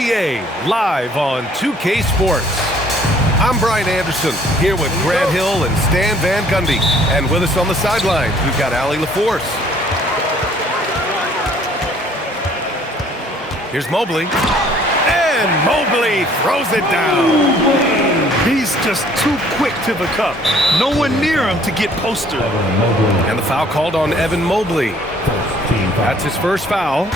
NBA, live on 2K Sports. I'm Brian Anderson, here with Grant Hill and Stan Van Gundy. And with us on the sidelines, we've got Allie LaForce. Here's Mobley. And Mobley throws it down. He's just too quick to the cup. No one near him to get postered. And the foul called on Evan Mobley. That's his first foul.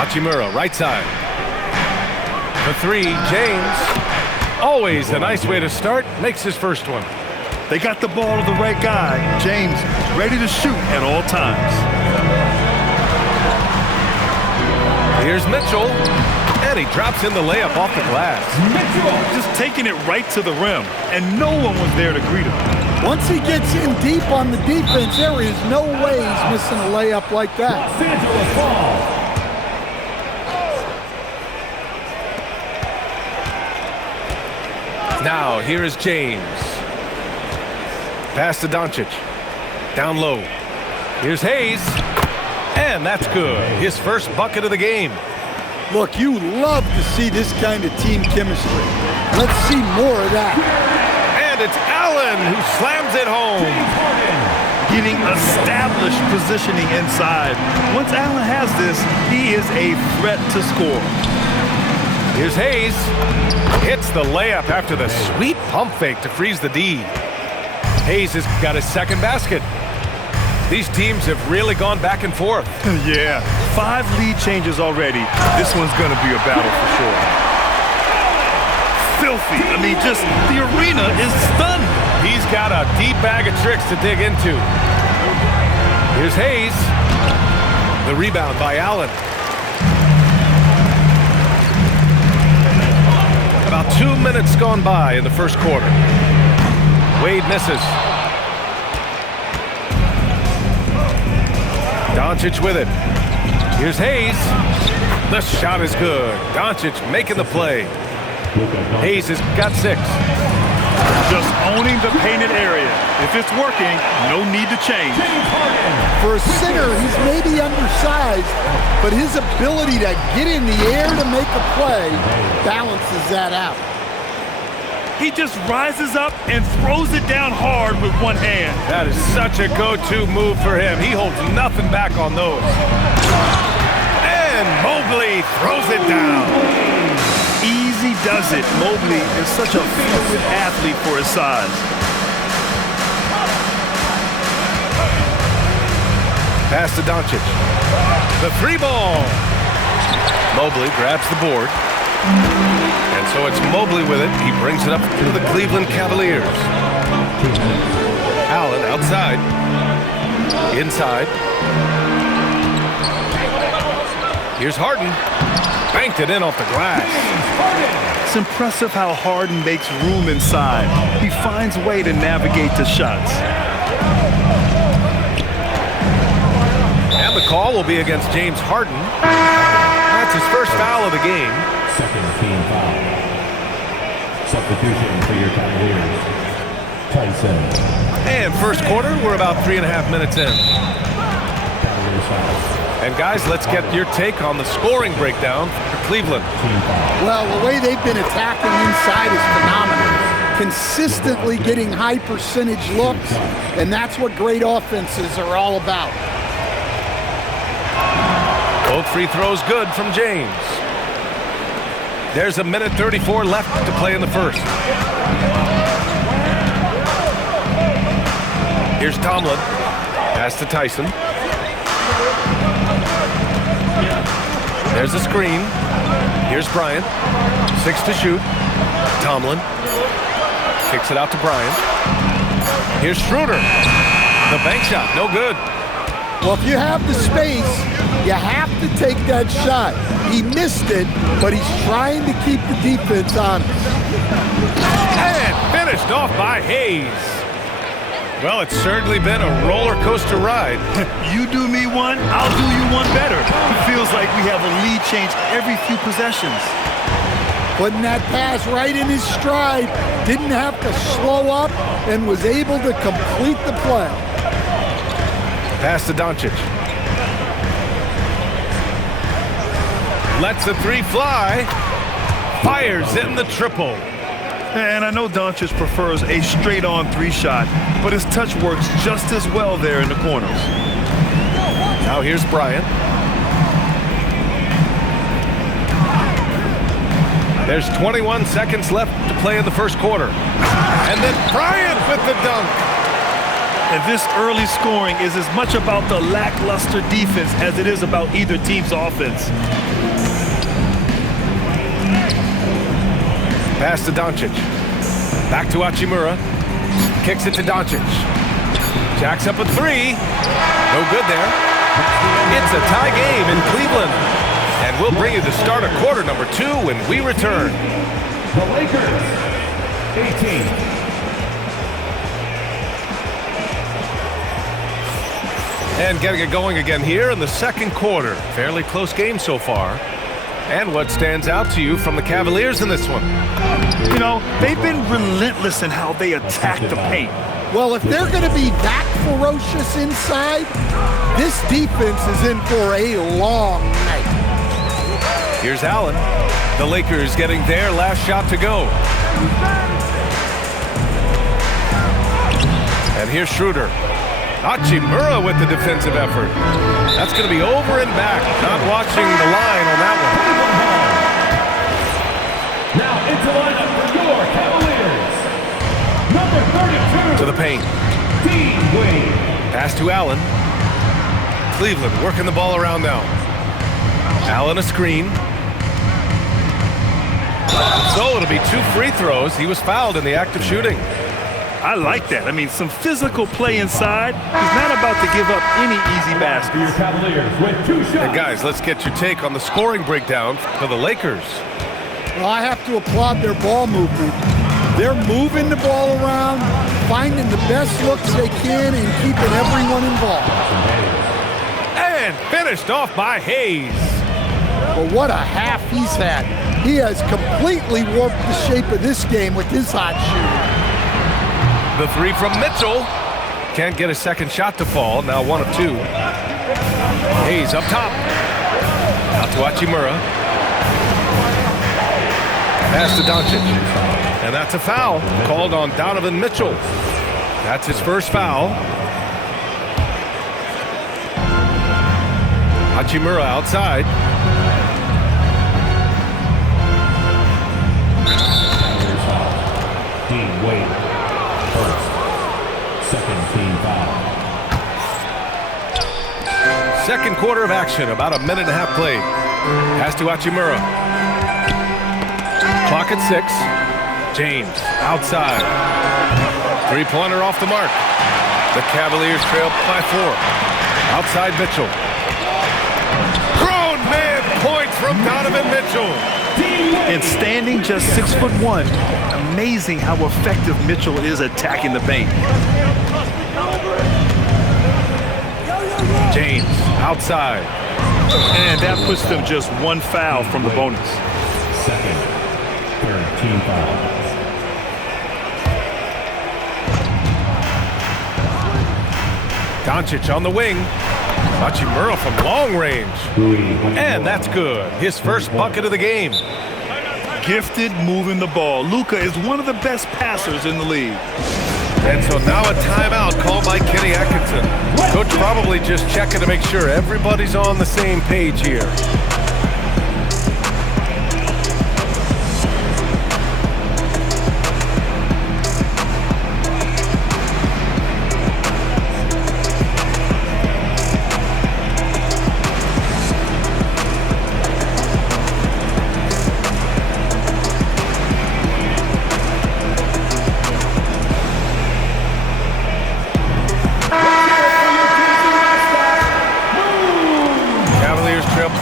Hachimura, right side. The three, James. Always a nice way to start. Makes his first one. They got the ball to the right guy. James ready to shoot at all times. Here's Mitchell. And he drops in the layup off the glass. Mitchell just taking it right to the rim. And no one was there to greet him. Once he gets in deep on the defense, there is no way he's missing a layup like that. Now, here is James. Pass to Doncic. Down low. Here's Hayes. And that's good. His first bucket of the game. Look, you love to see this kind of team chemistry. Let's see more of that. And it's Allen who slams it home. Getting established positioning inside. Once Allen has this, he is a threat to score. Here's Hayes. Hits the layup after the sweet pump fake to freeze the D. Hayes has got his second basket. These teams have really gone back and forth. Yeah, 5 lead changes already. This one's going to be a battle for sure. Filthy. I mean, just the arena is stunned. He's got a deep bag of tricks to dig into. Here's Hayes. The rebound by Allen. About 2 minutes gone by in the first quarter. Wade misses. Doncic with it. Here's Hayes. The shot is good. Doncic making the play. Hayes has got 6. Just owning the painted area. If it's working, no need to change. For a center, he's maybe undersized, but his ability to get in the air to make a play balances that out. He just rises up and throws it down hard with one hand. That is such a go-to move for him. He holds nothing back on those. And Mobley throws it down. Easy does it. Mobley is such a fluid athlete for his size. Pass to Doncic. The 3-ball. Mobley grabs the board. And so it's Mobley with it. He brings it up to the Cleveland Cavaliers. Allen outside. Inside. Here's Harden. Banked it in off the glass. It's impressive how Harden makes room inside. He finds a way to navigate the shots. And the call will be against James Harden. That's his first foul of the game. Second team foul. Substitution for your Cavaliers. Tyson. And first quarter, we're about 3.5 minutes in. Cavaliers foul. And guys, let's get your take on the scoring breakdown for Cleveland. Well, the way they've been attacking inside is phenomenal. Consistently getting high percentage looks, and that's what great offenses are all about. Both free throws good from James. There's a minute 34 left to play in the first. Here's Tomlin. Pass to Tyson. There's a screen. Here's Bryant. 6 to shoot. Tomlin. Kicks it out to Bryant. Here's Schroeder. The bank shot, no good. Well, if you have the space, you have to take that shot. He missed it, but he's trying to keep the defense on him. And finished off by Hayes. Well, it's certainly been a roller coaster ride. You do me one, I'll do you one better. It feels like we have a lead change every few possessions. Putting that pass right in his stride, didn't have to slow up, and was able to complete the play. Pass to Doncic. Lets the three fly. Fires in the triple. And I know Doncic prefers a straight-on three-shot, but his touch works just as well there in the corners. Now here's Bryant. There's 21 seconds left to play in the first quarter. And then Bryant with the dunk. And this early scoring is as much about the lackluster defense as it is about either team's offense. Pass to Doncic. Back to Hachimura. Kicks it to Doncic. Jacks up a three. No good there. It's a tie game in Cleveland. And we'll bring you the start of quarter number 2 when we return. The Lakers, 18. And getting it going again here in the second quarter. Fairly close game so far. And what stands out to you from the Cavaliers in this one? You know, they've been relentless in how they attack the paint. Well, if they're going to be that ferocious inside, this defense is in for a long night. Here's Allen. The Lakers getting their last shot to go. And here's Schroeder. Hachimura with the defensive effort. That's going to be over and back. Not watching the line on that one. Now into lineup for your Cavaliers. Number 32. To the paint. D-Wade. Pass to Allen. Cleveland working the ball around now. Allen a screen. So it'll be 2 free throws. He was fouled in the act of shooting. I like that. I mean, some physical play inside. He's not about to give up any easy baskets. Your Cavaliers with 2 shots. Hey guys, let's get your take on the scoring breakdown for the Lakers. Well, I have to applaud their ball movement. They're moving the ball around, finding the best looks they can, and keeping everyone involved. And finished off by Hayes. Well, what a half he's had. He has completely warped the shape of this game with his hot shooting. The three from Mitchell. Can't get a second shot to fall. Now 1 of 2. Hayes up top. Out to Hachimura. Pass to Doncic. And that's a foul called on Donovan Mitchell. That's his first foul. Hachimura outside. D-Wade. First. Second team foul. Second quarter of action, about a minute and a half played. Pass to Hachimura. Clock at 6. James outside. Three-pointer off the mark. The Cavaliers trail by 4. Outside Mitchell. Grown man points from Donovan Mitchell. And standing just 6'1", amazing how effective Mitchell is attacking the paint. James outside. And that puts them just 1 foul from the bonus. Second. Third team foul. Doncic on the wing. Hachimura from long range. And that's good. His first bucket of the game. Gifted moving the ball. Luka is one of the best passers in the league. And so now a timeout called by Kenny Atkinson. Coach probably just checking to make sure everybody's on the same page here.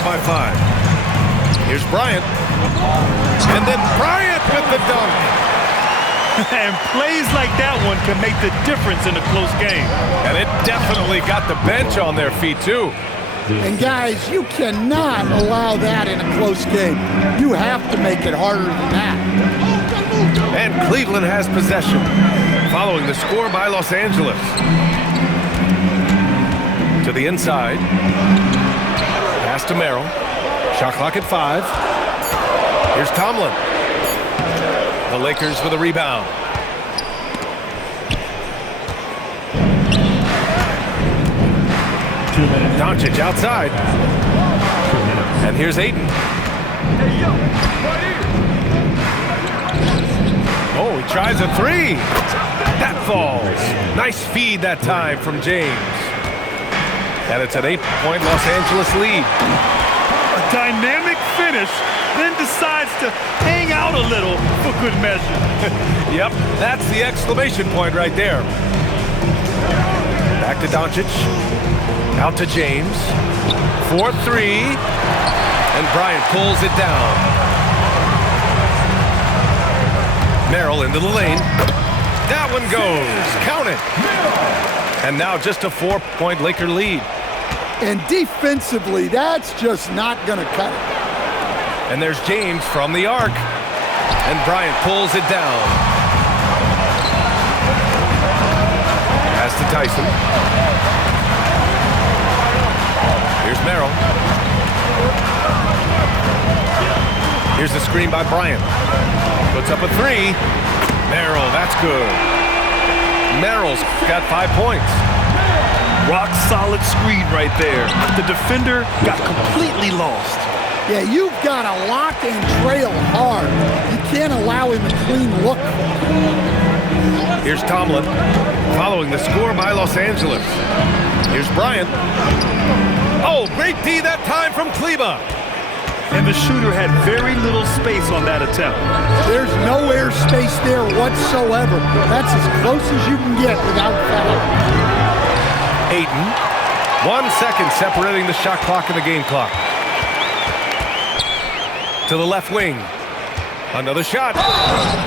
By 5. Here's Bryant. And then Bryant with the dunk. And plays like that one can make the difference in a close game. And it definitely got the bench on their feet, too. And guys, you cannot allow that in a close game. You have to make it harder than that. And Cleveland has possession, following the score by Los Angeles. To the inside. Pass to Merrill. Shot clock at 5. Here's Tomlin. The Lakers with a rebound. Doncic outside. And here's Ayton. Oh, he tries a 3. That falls. Nice feed that time from James. And it's an 8-point Los Angeles lead. A dynamic finish, then decides to hang out a little for good measure. Yep, that's the exclamation point right there. Back to Doncic. Out to James. 4-3. And Bryant pulls it down. Merrill into the lane. That one goes. Count it. And now just a 4-point Laker lead. And defensively, that's just not going to cut it. And there's James from the arc. And Bryant pulls it down. Pass to Tyson. Here's Merrill. Here's the screen by Bryant. Puts up a 3. Merrill, that's good. Merrill's got 5 points. Rock solid screen right there. The defender got completely lost. Yeah, you've got to lock and trail hard. You can't allow him a clean look. Here's Tomlin, following the score by Los Angeles. Here's Bryant. Oh, great D that time from Kleba. And the shooter had very little space on that attempt. There's no air space there whatsoever. That's as close as you can get without foul. Ayton, 1 second separating the shot clock and the game clock. To the left wing. Another shot.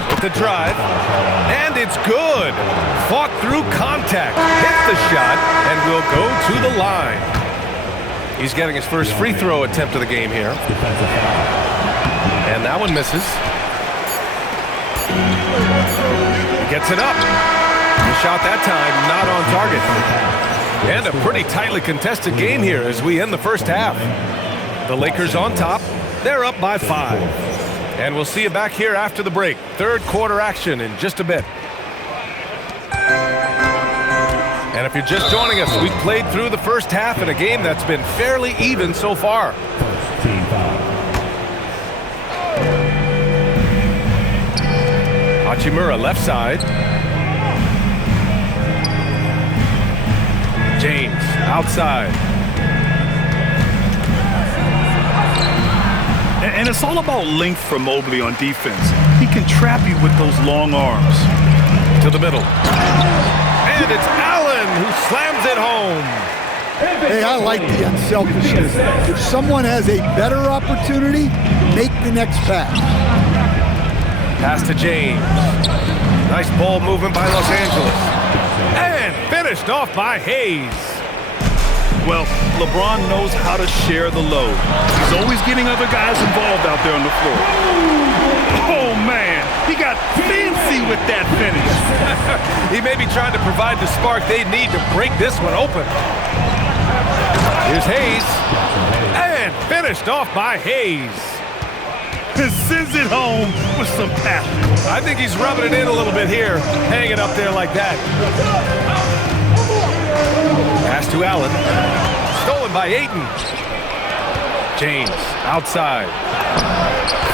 With the drive. And it's good. Fought through contact. Hit the shot and will go to the line. He's getting his first free throw attempt of the game here. And that one misses. He gets it up. The shot that time not on target. And a pretty tightly contested game here as we end the first half. The Lakers on top. They're up by 5. And we'll see you back here after the break. Third quarter action in just a bit. And if you're just joining us, we've played through the first half in a game that's been fairly even so far. Hachimura left side. James outside. And it's all about length for Mobley on defense. He can trap you with those long arms. To the middle. And it's Allen who slams it home. Hey, I like the unselfishness. If someone has a better opportunity, make the next pass. Pass to James. Nice ball movement by Los Angeles. And finished off by Hayes. Well, LeBron knows how to share the load. He's always getting other guys involved out there on the floor. Oh, man, he got fancy with that finish. He may be trying to provide the spark they need to break this one open. Here's Hayes. And finished off by Hayes. And sends it home with some passion. I think he's rubbing it in a little bit here, hanging up there like that. Pass to Allen. Stolen by Ayton. James outside.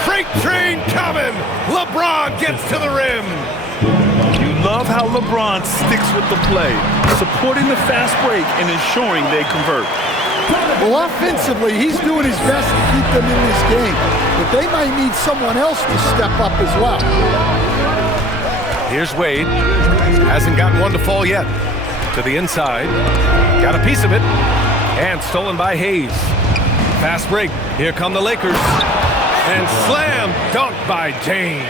Freight train coming. LeBron gets to the rim. You love how LeBron sticks with the play, supporting the fast break and ensuring they convert. Well, offensively, he's doing his best to keep them in this game, but they might need someone else to step up as well. Here's Wade. Hasn't gotten one to fall yet. To the inside. Got a piece of it. And stolen by Hayes. Fast break. Here come the Lakers. And slam dunk by James.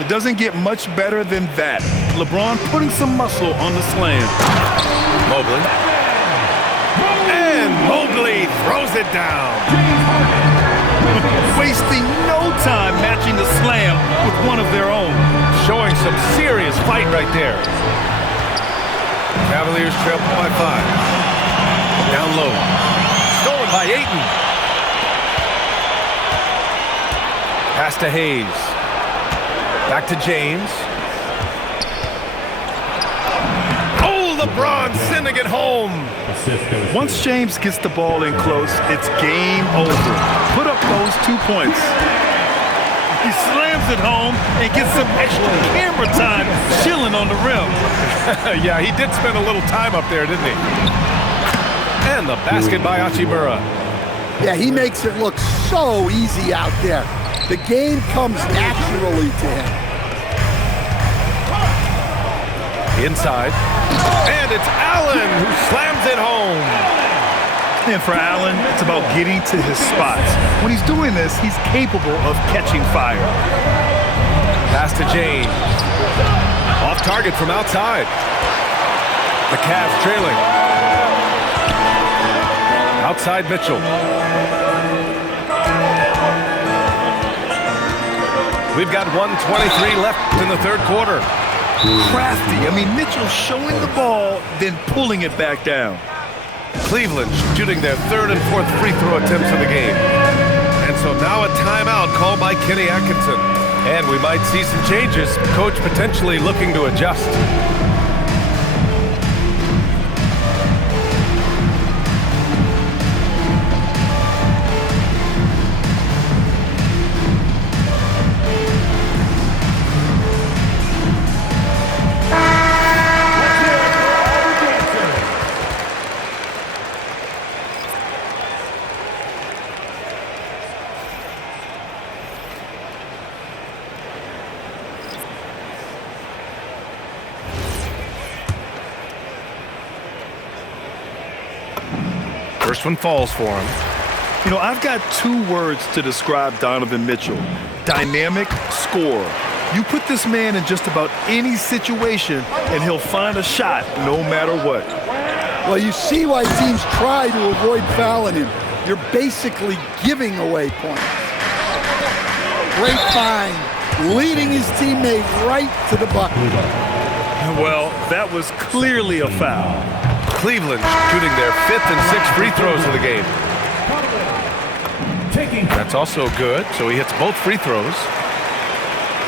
It doesn't get much better than that. LeBron putting some muscle on the slam. Mobley. And Mobley throws it down. Wasting no time matching the slam with one of their own. Showing some serious fight right there. Cavaliers trail by 5. Down low. Stolen by Ayton. Pass to Hayes. Back to James. Oh, LeBron sending it home. Once James gets the ball in close, it's game over. Put up those 2 points. He slams it home and gets some extra camera time chilling on the rim. Yeah, he did spend a little time up there, didn't he? And the basket by Hachimura. Yeah, he makes it look so easy out there. The game comes naturally to him. Inside. And it's Allen who slams it home. And for Allen, it's about getting to his spots. When he's doing this, he's capable of catching fire. Pass to James. Off target from outside. The Cavs trailing. Outside Mitchell. We've got 1:23 left in the third quarter. Crafty. I mean, Mitchell showing the ball, then pulling it back down. Cleveland shooting their third and fourth free throw attempts of the game. And so now a timeout called by Kenny Atkinson. And we might see some changes. Coach potentially looking to adjust. First one falls for him. You know, I've got 2 words to describe Donovan Mitchell. Dynamic scorer. You put this man in just about any situation, and he'll find a shot no matter what. Well, you see why teams try to avoid fouling him. You're basically giving away points. Great find, leading his teammate right to the bucket. Well, that was clearly a foul. Cleveland shooting their 5th and 6th free throws of the game. That's also good, so he hits both free throws.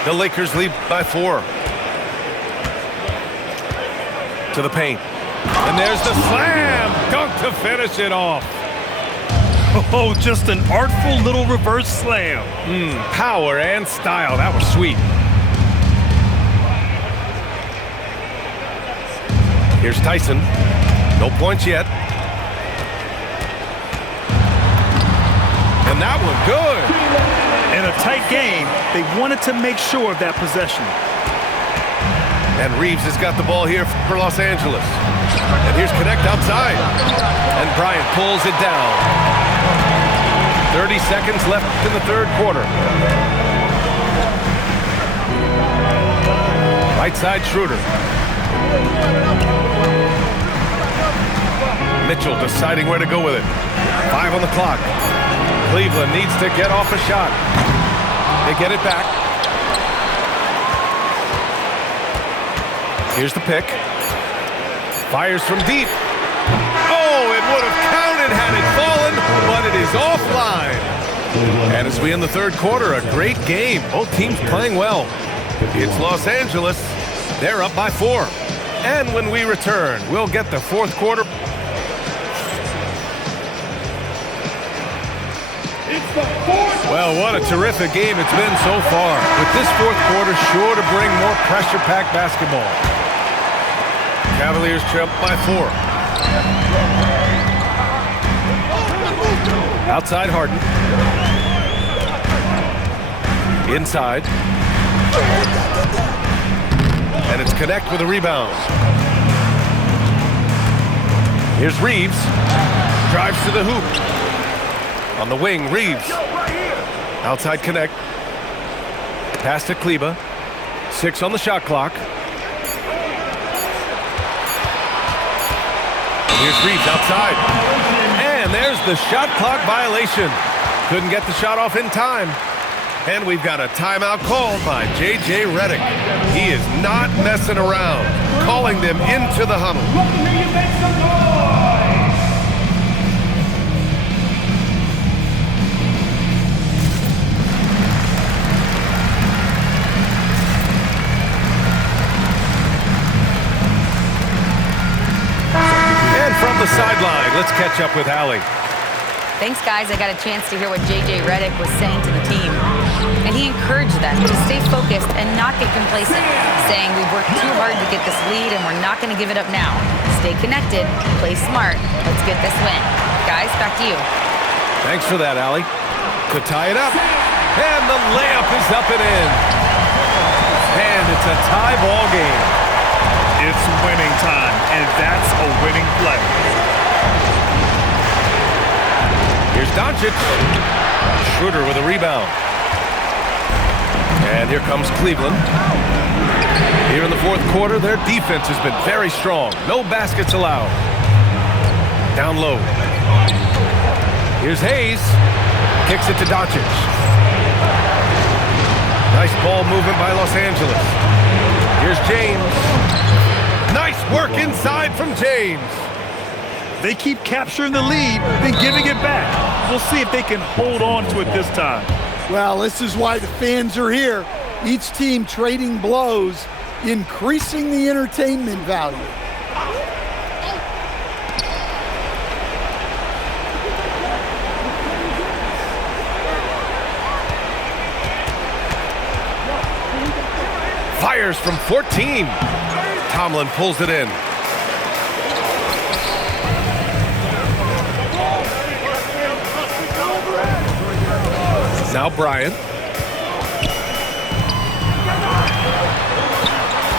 The Lakers lead by 4. To the paint. And there's the slam dunk to finish it off. Oh, just an artful little reverse slam. Power and style. That was sweet. Here's Tyson. No points yet. And that one good. In a tight game, they wanted to make sure of that possession. And Reeves has got the ball here for Los Angeles. And here's Connect outside. And Bryant pulls it down. 30 seconds left in the third quarter. Right side Schroeder. Mitchell deciding where to go with it. 5 on the clock. Cleveland needs to get off a shot. They get it back. Here's the pick. Fires from deep. Oh, it would have counted had it fallen, but it is offline. And as we end the third quarter, a great game. Both teams playing well. It's Los Angeles. They're up by 4. And when we return, we'll get the fourth quarter. Well, what a terrific game it's been so far. With this fourth quarter sure to bring more pressure-packed basketball. Cavaliers trail by 4. Outside Harden. Inside. And it's Connect with a rebound. Here's Reeves. Drives to the hoop. On the wing, Reeves. Outside Connect. Pass to Kleba. 6 on the shot clock. Here's Reeves outside. And there's the shot clock violation. Couldn't get the shot off in time. And we've got a timeout called by J.J. Redick. He is not messing around, calling them into the huddle. sideline. Let's catch up with Allie. Thanks, guys. I got a chance to hear what J.J. Redick was saying to the team. And he encouraged them to stay focused and not get complacent, saying we've worked too hard to get this lead and we're not going to give it up now. Stay connected, play smart. Let's get this win. Guys, back to you. Thanks for that, Allie. To tie it up. And the layup is up and in. And it's a tie ball game. It's winning time, and that's a winning play. Here's Doncic. Schroeder with a rebound. And here comes Cleveland. Here in the fourth quarter, their defense has been very strong. No baskets allowed. Down low. Here's Hayes. Kicks it to Doncic. Nice ball movement by Los Angeles. Here's James. Nice work inside from James. They keep capturing the lead, then giving it back. We'll see if they can hold on to it this time. Well, this is why the fans are here. Each team trading blows, increasing the entertainment value. Fires from 14. Tomlin pulls it in. Now Bryant.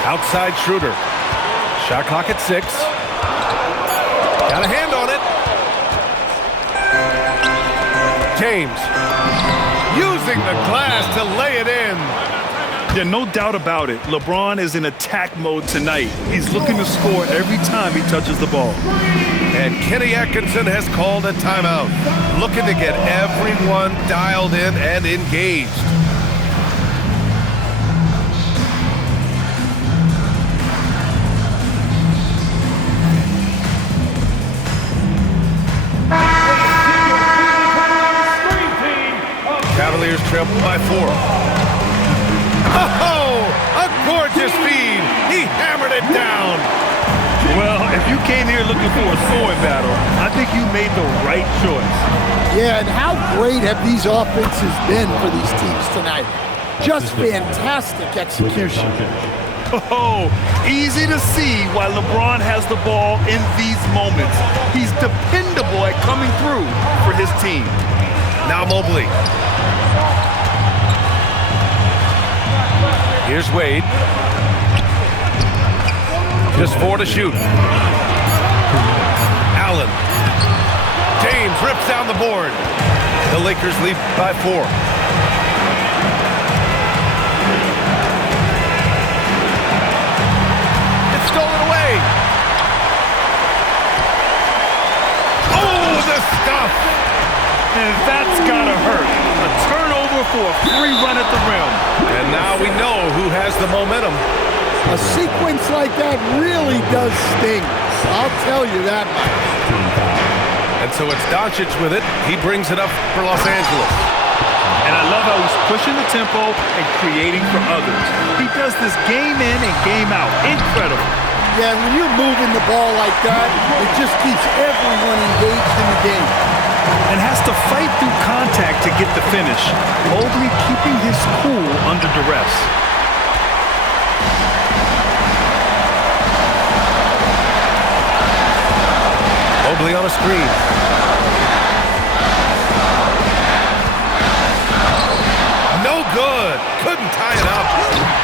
Outside Schroeder. Shot clock at 6. Got a hand on it. James. Using the glass to lay it in. Yeah, no doubt about it. LeBron is in attack mode tonight. He's looking to score every time he touches the ball. And Kenny Atkinson has called a timeout, looking to get everyone dialed in and engaged. Cavaliers trail by 4. Oh, a gorgeous feed. He hammered it down. Well, if you came here looking for a scoring battle, I think you made the right choice. Yeah, and how great have these offenses been for these teams tonight? Just fantastic execution. Oh, easy to see why LeBron has the ball in these moments. He's dependable at coming through for his team. Now Mobley. Here's Wade. Just 4 to shoot. Allen. James rips down the board. The Lakers lead by 4. It's stolen away. Oh, the stuff. And that's gotta hurt. A turnover for a free run at the rim. And now we know who has the momentum. A sequence like that really does sting. I'll tell you that. And so it's Doncic with it. He brings it up for Los Angeles. And I love how he's pushing the tempo and creating for others. He does this game in and game out. Incredible. Yeah, when you're moving the ball like that, it just keeps everyone engaged in the game. And has to fight through contact to get the finish. Mobley keeping his cool under duress. Mobley on a screen. No good. Couldn't tie it up.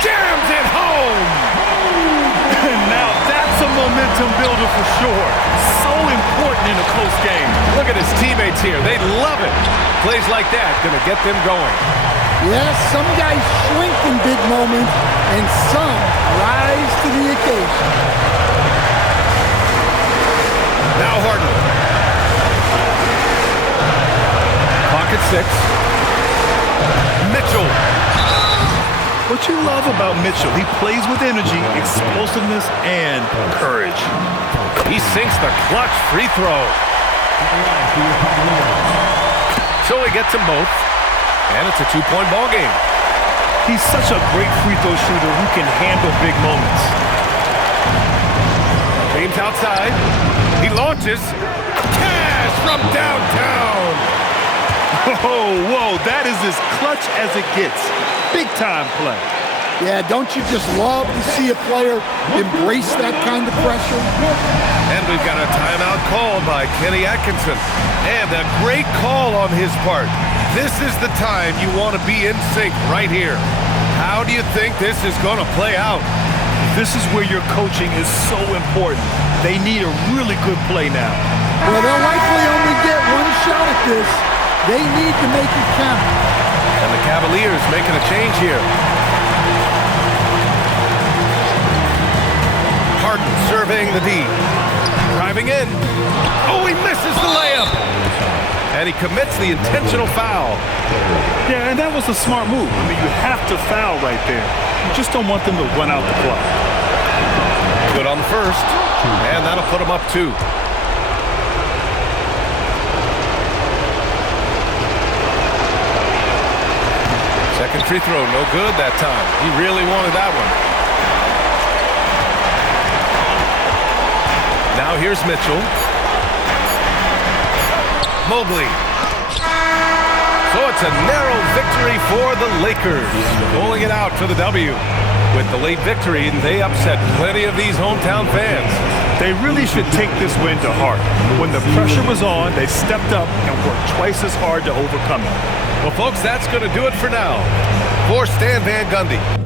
Jams it home. And now that's a momentum builder for sure. So important in a close game. Look at his teammates here. They love it. Plays like that gonna get them going. Yeah, some guys shrink in big moments, and some rise to the occasion. Now Harden. Clock at 6. Mitchell. What you love about Mitchell, he plays with energy, explosiveness, and courage. He sinks the clutch free throw. So he gets them both, and it's a 2-point ball game. He's such a great free throw shooter who can handle big moments. James outside. He launches. Cash from downtown. Oh, whoa, that is as clutch as it gets. Big time play. Yeah, don't you just love to see a player embrace that kind of pressure? And we've got a timeout called by Kenny Atkinson. And a great call on his part. This is the time you want to be in sync right here. How do you think this is going to play out? This is where your coaching is so important. They need a really good play now. Well, they'll likely only get one shot at this. They need to make it count. And the Cavaliers making a change here. Harden surveying the D. Driving in. Oh, he misses the layup. And he commits the intentional foul. Yeah, and that was a smart move. I mean, you have to foul right there. You just don't want them to run out the clock. Good on the first. And that'll put him up 2. Second free throw, no good that time. He really wanted that one. Now here's Mitchell. Mobley. So it's a narrow victory for the Lakers. Pulling it out for the W. With the late victory, they upset plenty of these hometown fans. They really should take this win to heart. When the pressure was on, they stepped up and worked twice as hard to overcome it. Well, folks, that's going to do it for now. For Stan Van Gundy.